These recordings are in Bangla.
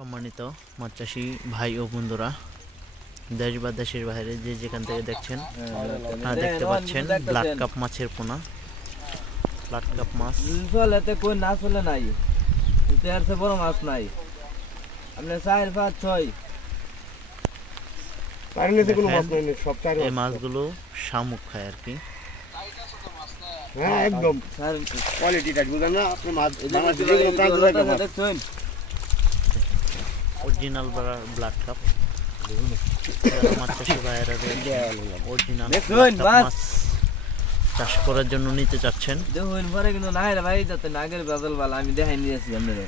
সম্মানিত মাছ চাষি ভাই ও বন্ধুরা, দেশ বা দেশের বাইরে যে যেখান থেকে দেখছেন, আপনারা দেখতে পাচ্ছেন ব্লাড কাপ মাছের পোনা। ব্লাড কাপ মাছ চলেতে কই না চলে নাই, এর চেয়ে বড় মাছ নাই। আপনি 4, 5, 6 এই মাছগুলো শামুক খায় আর কি। হ্যাঁ, একদম কোয়ালিটিটা বুঝেন না আপনি। মাছ দেখছেন অরিজিনাল ব্লাড কাপ। মাছ চাষি ভাইয়েরা অরিজিনাল মাছ চাষ করার জন্য নিতে চাচ্ছেন, দেখুন পরে কিন্তু নাই রে ভাই, যাতে নাগের বাদল বালা আমি দেখাই নিয়েছি আপনারা।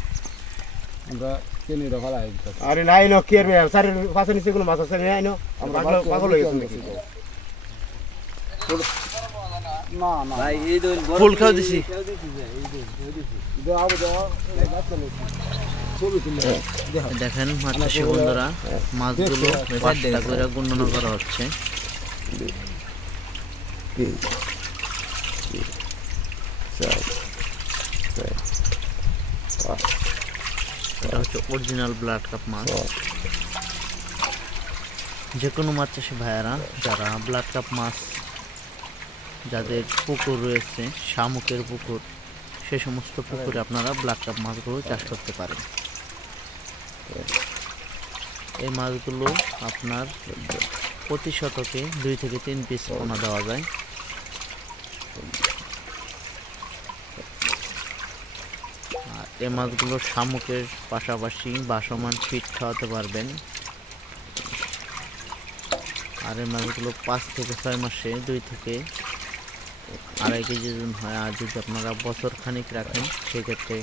আমরা চিনি রে ভালো আছে। আরে নাই নো কি আর স্যার পাশে নিচে কোনো মাছ আছে নাই নো, আমরা পাগল হয়ে গেছি নাকি? না না ভাই এই দুন ফুল খাও দিছি। দেখেন মাছ চাষি বন্ধুরা, মাছগুলো পাঁচটা করে গণনা করা হচ্ছে। এটা হচ্ছে অরিজিনাল ব্লাড কাপ মাছ। যে কোনো মাছ চাষি ভাইয়ারা যারা ব্লাড কাপ মাছ, যাদের পুকুর রয়েছে শামুকের পুকুর, সে সমস্ত পুকুরে আপনারা ব্লাড কাপ মাছগুলো চাষ করতে পারেন। এই মাছগুলো আপনার প্রতি শতকে 2 থেকে 3 পিস পোনা দেওয়া যায়। আর এই মাছগুলো শামুকের পাশাপাশি বাসমান ফিট খাওয়াতে পারবেন। আর এই মাছগুলো 5 থেকে 6 মাসে 2 থেকে 2.5 কেজি ওজন হয়। আর যদি আপনারা বছর খানিক রাখেন সেক্ষেত্রে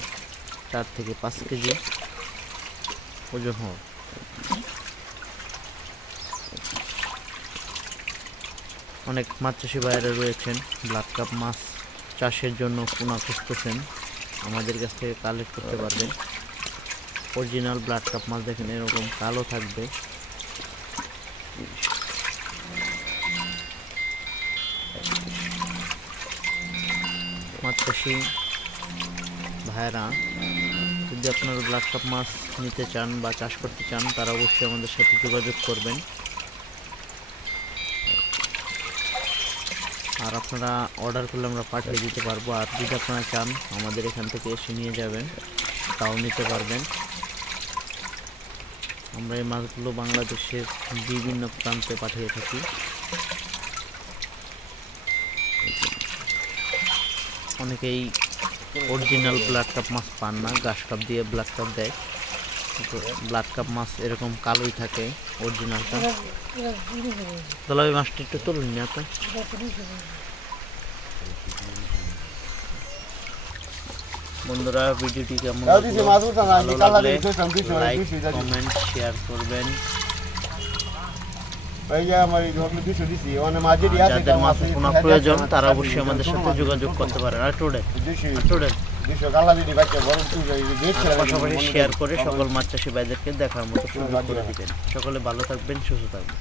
4 থেকে 5 কেজি ওজন হয়। অনেক মাছ চাষি ভাইয়েরা রয়েছেন ব্লাড কাপ মাছ চাষের জন্য পোনা খুঁজতেছেন, আমাদের কাছ থেকে কালেক্ট করতে পারবেন। অরিজিনাল ব্লাড কাপ মাছ দেখেন এরকম কালো থাকবে। মাছ চাষি ভাইয়েরা যদি আপনারা ব্লাড কাপ মাছ নিতে চান বা চাষ করতে চান, তারা অবশ্যই আমাদের সাথে যোগাযোগ করবেন। আর আপনারা অর্ডার করলে আমরা পাঠিয়ে দিতে পারবো। আর যদি আপনারা চান আমাদের এখান থেকে এসে নিয়ে যাবেন, তাও নিতে পারবেন। আমরা এই মাছগুলো বাংলাদেশের বিভিন্ন প্রান্তে পাঠিয়ে থাকি। অনেকেই অরিজিনাল ব্লাড কাপ মাছ পান না, ঘাস কাপ দিয়ে ব্লাড কাপ দেয়। ব্লাড কাপ মাছ এরকম কালোই থাকে অরিজিনালটা। তাহলে ওই মাছটা একটু তুলুন না তো। বন্ধুরা, ভিডিওটি কেমন লাইক, কমেন্ট, শেয়ার করবেন। যাদের মাছ কোনো প্রয়োজন তারা অবশ্যই আমাদের সাথে যোগাযোগ করতে পারেন। আর পাশাপাশি শেয়ার করে সকল মাছ চাষি ভাইদেরকে দেখার মতো সুযোগ করে দিবেন। সকলে ভালো থাকবেন, সুস্থ থাকবেন।